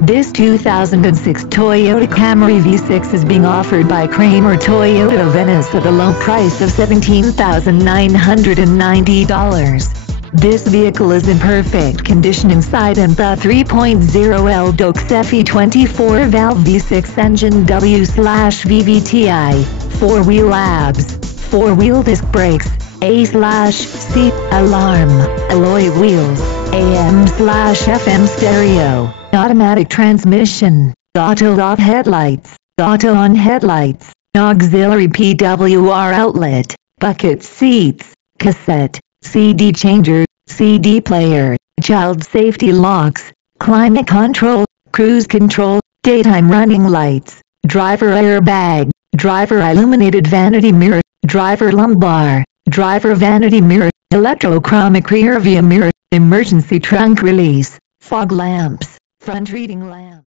This 2006 Toyota Camry V6 is being offered by Kramer Toyota of Venice at a low price of $17,990. This vehicle is in perfect condition inside and the 3.0L Doxefi 24-valve V6 engine W/VVTi, 4-wheel ABS, 4-wheel disc brakes, A/C alarm, alloy wheels, AM/FM stereo, automatic transmission, auto-off headlights, auto-on headlights, auxiliary PWR outlet, bucket seats, cassette, CD changer, CD player, child safety locks, climate control, cruise control, daytime running lights, driver airbag, driver illuminated vanity mirror, driver lumbar, driver vanity mirror, electrochromic rear view mirror, emergency trunk release, fog lamps, front reading lamp.